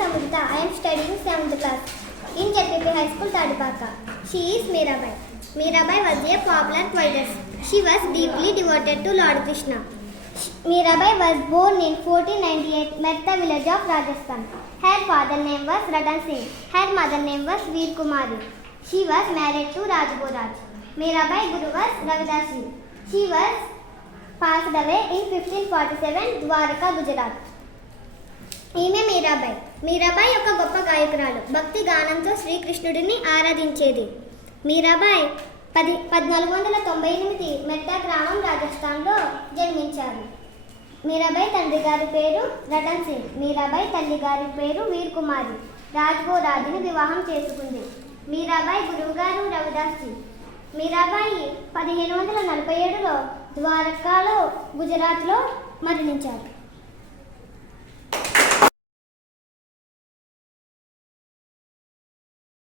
Samrita. I am studying 7th class in Chettipe High School, Tadipaka. She is Mirabai. Mirabai was a popular poetess. She was deeply devoted to Lord Krishna. Mirabai was born in 1498 Mehta village of Rajasthan. Her father name was Ratan Singh. Her mother name was Veer Kumari. She was married to Rajboraj. Mirabai Guru was Ravidas Ji. She was passed away in 1547 Dwarka, Gujarat. ఈమె మీరాబాయ్ ఒక గొప్ప గాయకురాలు. భక్తి గానంతో శ్రీకృష్ణుడిని ఆరాధించేది. మీరాబాయ్ 1498 మెట్టా గ్రామం రాజస్థాన్లో జన్మించారు. మీరాబాయ్ తండ్రి గారి పేరు రతన్ సింగ్. మీరాబాయ్ తల్లి గారి పేరు వీర్ కుమారి. రాజ్బోరాజుని వివాహం చేసుకుంది. మీరాబాయ్ గురువుగారు రవిదాస్ జీ. మీరాబాయి 1547లో ద్వారకాలో గుజరాత్లో మరణించారు.